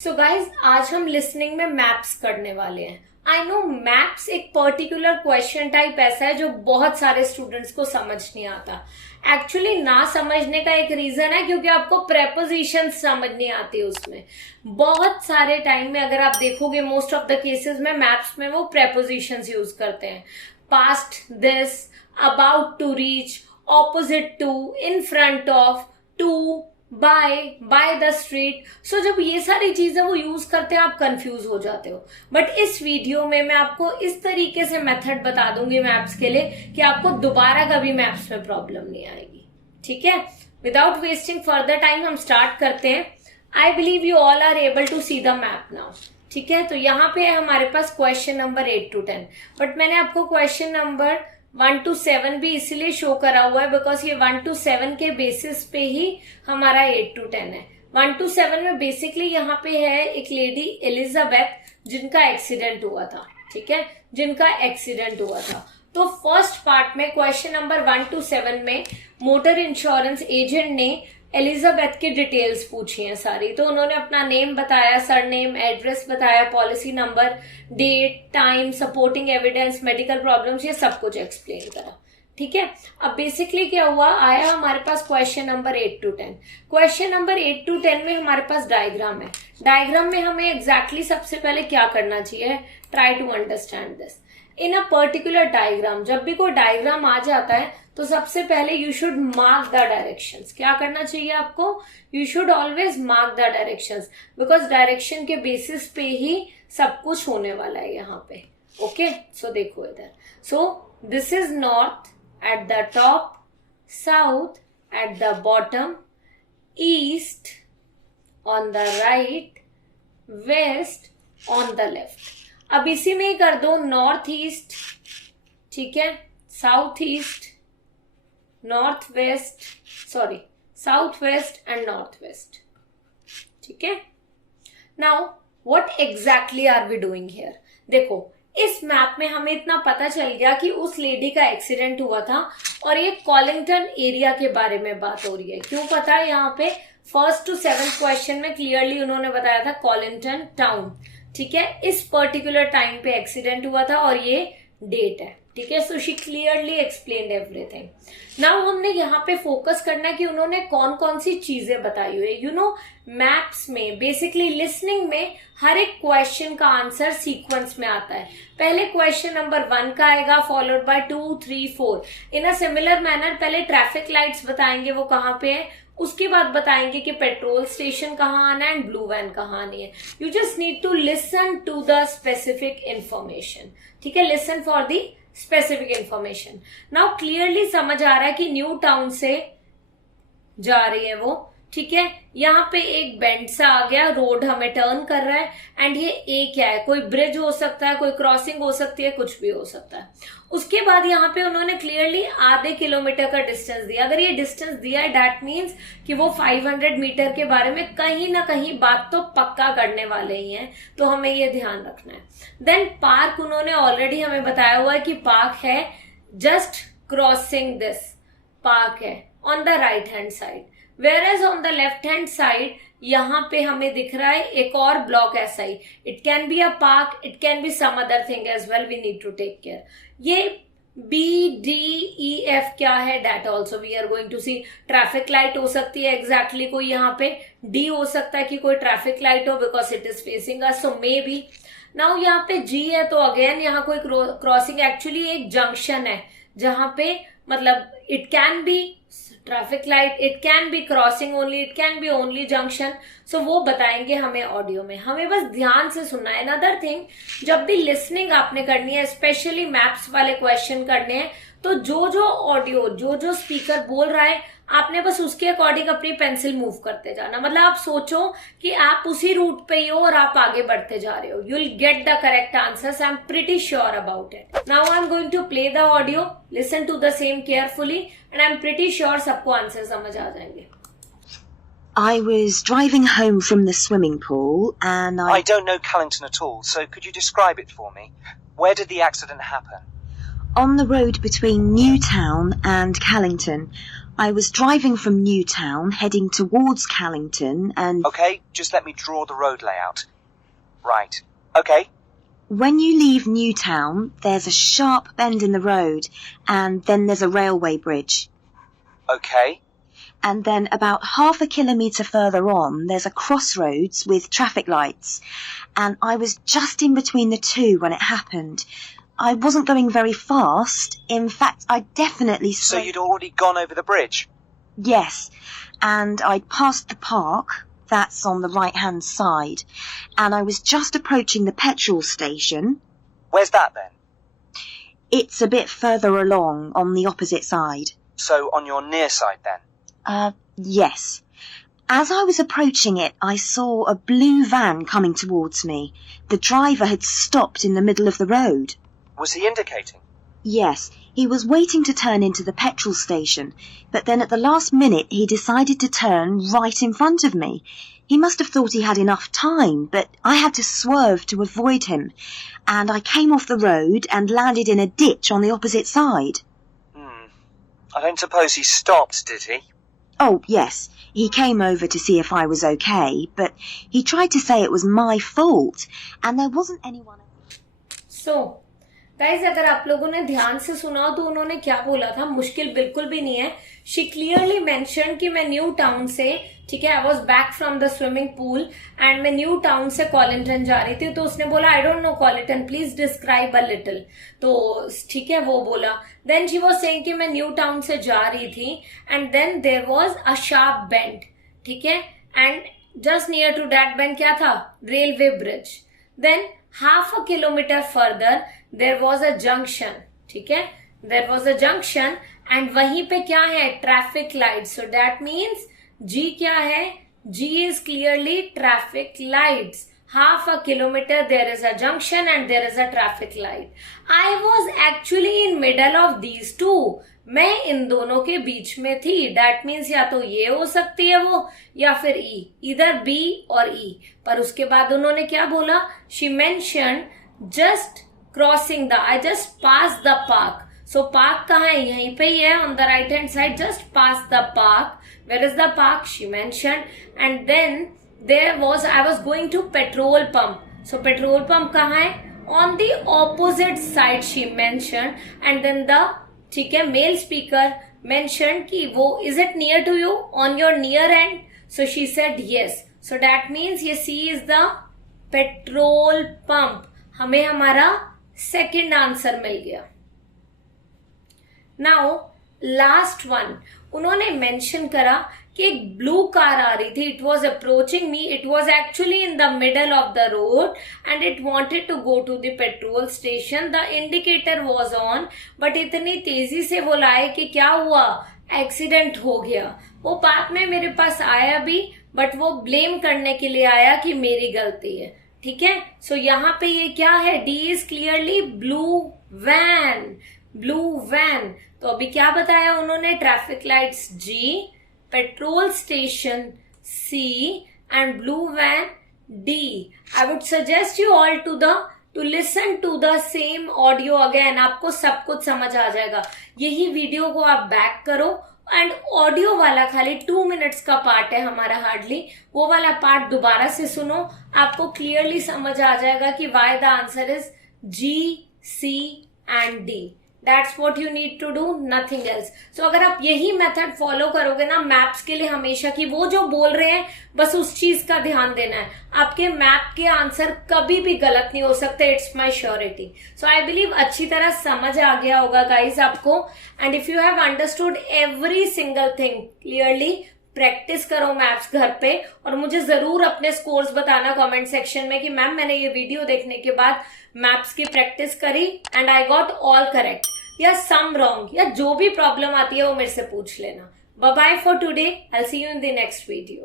So guys आज हम listening में मैप्स करने वाले हैं। आई नो मैप्स एक पर्टिकुलर क्वेश्चन टाइप ऐसा है जो बहुत सारे स्टूडेंट्स को समझ नहीं आता। एक्चुअली ना समझने का एक रीजन है क्योंकि आपको प्रेपोजिशन समझ नहीं आती उसमें। बहुत सारे टाइम में अगर आप देखोगे मोस्ट ऑफ द केसेस में मैप्स में वो प्रेपोजिशंस यूज करते हैं। Past, this, about to reach, opposite to, in front of, to, by the street. So जब ये सारी चीजें वो यूज करते हैं आप कंफ्यूज हो जाते हो। बट इस वीडियो में मैं आपको इस तरीके से मेथड बता दूंगी मैप्स के लिए कि आपको दोबारा कभी मैप्स में प्रॉब्लम नहीं आएगी। ठीक है, विदाउट वेस्टिंग फर्दर टाइम हम स्टार्ट करते हैं। I believe you all are able to see the map now. ठीक है, तो यहाँ पे है हमारे पास क्वेश्चन नंबर 8 to 10, बट मैंने आपको क्वेश्चन नंबर 1 to 7 भी इसलिए शो करा हुआ है बिकॉज ये 1 to 7 के बेसिस पे ही हमारा 8 to 10 है। 1 to 7 में बेसिकली यहाँ पे है एक लेडी एलिजाबेथ जिनका एक्सीडेंट हुआ था। ठीक है, जिनका एक्सीडेंट हुआ था। तो फर्स्ट पार्ट में क्वेश्चन नंबर 1 to 7 में मोटर इंश्योरेंस एजेंट ने एलिजाबेथ की डिटेल्स पूछी हैं सारी। तो उन्होंने अपना नेम बताया, सरनेम, एड्रेस बताया, policy number, date, time, supporting evidence, medical problems, ये सब कुछ एक्सप्लेन करा। ठीक है, अब बेसिकली क्या हुआ, आया हमारे पास question number 8 to 10। Question number 8 to 10 में हमारे पास डायग्राम है। डायग्राम में हमें एग्जैक्टली सबसे पहले क्या करना चाहिए, try to understand this. In a particular diagram, जब भी कोई डायग्राम आ जाता है तो सबसे पहले you should mark the directions. क्या करना चाहिए आपको, you should always mark the directions because direction के बेसिस पे ही सब कुछ होने वाला है यहाँ पे। ओके, सो देखो इधर। So this is north at the top, south at the bottom, east on the right, west on the left. अब इसी में ही कर दो, नॉर्थ ईस्ट, ठीक है, south east, north west, sorry south west and north west. ठीक है, now what exactly are we doing here. देखो इस मैप में हमें इतना पता चल गया कि उस लेडी का एक्सीडेंट हुआ था और ये कॉलिंगटन एरिया के बारे में बात हो रही है। क्यों पता है, यहाँ पे 1st to 7th क्वेश्चन में क्लियरली उन्होंने बताया था कॉलिंगटन टाउन। ठीक है, इस पर्टिकुलर टाइम पे एक्सीडेंट हुआ था और ये डेट है। ठीक है, so she clearly explained everything. Now हमने यहाँ पे फोकस करना है कि उन्होंने कौन कौन सी चीजें बताई हुई है। यू नो मैप्स में बेसिकली लिसनिंग में हर एक क्वेश्चन का आंसर सीक्वेंस में आता है। पहले क्वेश्चन नंबर 1 का आएगा, followed by 2, 3, 4। In a similar manner पहले ट्रैफिक लाइट्स बताएंगे वो कहाँ पे है, उसके बाद बताएंगे कि पेट्रोल स्टेशन कहाँ आना है एंड ब्लू वैन कहाँ आनी है। You just need to listen to the specific information. ठीक है, listen for the specific information. Now clearly समझ आ रहा है कि न्यू टाउन से जा रही है वो। ठीक है, यहाँ पे एक बेंड सा आ गया, रोड हमें टर्न कर रहा है एंड ये ए क्या है, कोई ब्रिज हो सकता है, कोई क्रॉसिंग हो सकती है, कुछ भी हो सकता है। उसके बाद यहाँ पे उन्होंने क्लियरली आधे किलोमीटर का डिस्टेंस दिया। अगर ये डिस्टेंस दिया है दैट मीन्स कि वो 500 मीटर के बारे में कहीं ना कहीं बात तो पक्का करने वाले ही हैं, तो हमें ये ध्यान रखना है। देन पार्क उन्होंने ऑलरेडी हमें बताया हुआ है कि पार्क है जस्ट क्रॉसिंग दिस, पार्क है on the right hand side. Whereas on the left hand side यहाँ पे हमें दिख रहा है एक और ब्लॉक ऐसा ही। It can be a park, it can be some other thing as well. We need to take care. ये B, D, E, F क्या है that also we are going to see. Traffic light हो सकती है exactly कोई यहाँ पे, D हो सकता है कि कोई ट्रैफिक लाइट हो because it is facing us, so maybe. Now यहाँ पे G है तो अगेन यहाँ कोई क्रॉसिंग, एक्चुअली एक जंक्शन है जहाँ पे मतलब it can be traffic light, it can be crossing only, it can be only junction. So वो बताएंगे हमें ऑडियो में, हमें बस ध्यान से सुनना है। अनदर थिंग, जब भी लिसनिंग आपने करनी है, स्पेशली मैप्स वाले क्वेश्चन करने हैं, तो जो ऑडियो जो स्पीकर बोल रहा है आपने बस उसके अकॉर्डिंग अपनी पेंसिल मूव करते जाना। मतलब आप सोचो कि आप उसी रूट पे ही हो और आप आगे बढ़ते जा रहे हो। You will get the correct answers, I am pretty sure about it. Now I am going to play the audio, listen to the same carefully and I am pretty sure सबको आंसर समझ आ जाएंगे। I was driving home from the swimming pool and I don't know Callington at all, so could you describe it for me? Where did the accident happen? on the road between Newtown and Callington, I was driving from Newtown, heading towards Callington, and Okay, just let me draw the road layout. Right. Okay. when you leave Newtown, there's a sharp bend in the road, and then there's a railway bridge. Okay. And then about half a kilometre further on, there's a crossroads with traffic lights, and I was just in between the two when it happened. I wasn't going very fast. In fact, I definitely So you'd already gone over the bridge? Yes, and I'd passed the park, that's on the right-hand side, and I was just approaching the petrol station. Where's that then? It's a bit further along, on the opposite side. So on your near side then? Yes. As I was approaching it, I saw a blue van coming towards me. The driver had stopped in the middle of the road. Was he indicating? Yes, he was waiting to turn into the petrol station, but then at the last minute he decided to turn right in front of me. He must have thought he had enough time, but I had to swerve to avoid him, and I came off the road and landed in a ditch on the opposite side. I don't suppose he stopped, did he? Oh, yes, he came over to see if I was okay, but he tried to say it was my fault, and there wasn't anyone... So, guys अगर आप लोगों ने ध्यान से सुना तो उन्होंने क्या बोला था, मुश्किल बिल्कुल भी नहीं है. शी क्लियरली मेंशन कि मैं न्यू टाउन से, ठीक है, I was back from the swimming pool and मैं न्यू टाउन से कॉलिंटन जा रही थी. तो उसने बोला आई डोंट नो कॉलिंटन, प्लीज डिस्क्राइब अ लिटिल. तो ठीक है, वो बोला. देन शी वॉज सेइंग कि मैं न्यू टाउन से जा रही थी and then there was a sharp bend, ठीक है, and just near to that bend क्या था, railway bridge. Then half a kilometer further there was a junction, ठीक है, there was a junction and वहीं पे क्या है, traffic lights. So that means G क्या है, G is clearly traffic lights. Half a kilometer there is a junction and there is a traffic light. I was actually in middle of these two. मैं इन दोनों के बीच में थी. That means या तो ये हो सकती है वो या फिर E, इधर B और E. पर उसके बाद उन्होंने क्या बोला, she mentioned just crossing the, I just passed the park. So park कहाँ है, यहीं पे ही है, on the right hand side, just past the park. Where is the park, she mentioned. And then there was, I was going to petrol pump. So petrol pump कहाँ है, on the opposite side she mentioned. And then the, ठीक है, mail speaker mention कि वो is it near to you, on your near end. So she said yes. So that means ये C is the petrol pump. हमें हमारा second answer मिल गया. Now last one, उन्होंने मेंशन करा कि एक ब्लू कार आ रही थी. It was approaching me. It was actually in the middle of the road and it wanted to go to the petrol station. The indicator was on but इतनी तेजी से वो लाए कि क्या हुआ, एक्सीडेंट हो गया. वो बाद में मेरे पास आया भी बट वो ब्लेम करने के लिए आया कि मेरी गलती है, ठीक है. सो यहाँ पे ये क्या है, D is clearly blue van. Blue van. तो अभी क्या बताया उन्होंने, traffic lights G, petrol station C and blue van D. I would suggest you all to listen to the same audio again. आपको सब कुछ समझ आ जाएगा. यही वीडियो को आप बैक करो एंड ऑडियो वाला खाली 2 मिनट्स का पार्ट है हमारा हार्डली, वो वाला पार्ट दोबारा से सुनो. आपको क्लियरली समझ आ जाएगा कि why the answer is G, C and D. That's what you need to do, nothing else. So अगर आप यही मेथड फॉलो करोगे ना मैप्स के लिए हमेशा, कि वो जो बोल रहे हैं बस उस चीज का ध्यान देना है, आपके मैप के आंसर कभी भी गलत नहीं हो सकते. It's my surety. So I believe अच्छी तरह समझ आ गया होगा गाइज आपको. And if you have understood every single thing clearly, practice करो मैप्स घर पे और मुझे जरूर अपने स्कोर्स बताना कमेंट सेक्शन में कि मैम मैंने ये वीडियो देखने के बाद मैप्स की प्रैक्टिस करी and I got all correct या सम रॉन्ग, या जो भी प्रॉब्लम आती है वो मेरे से पूछ लेना. Bye bye for today. I see you in the next video.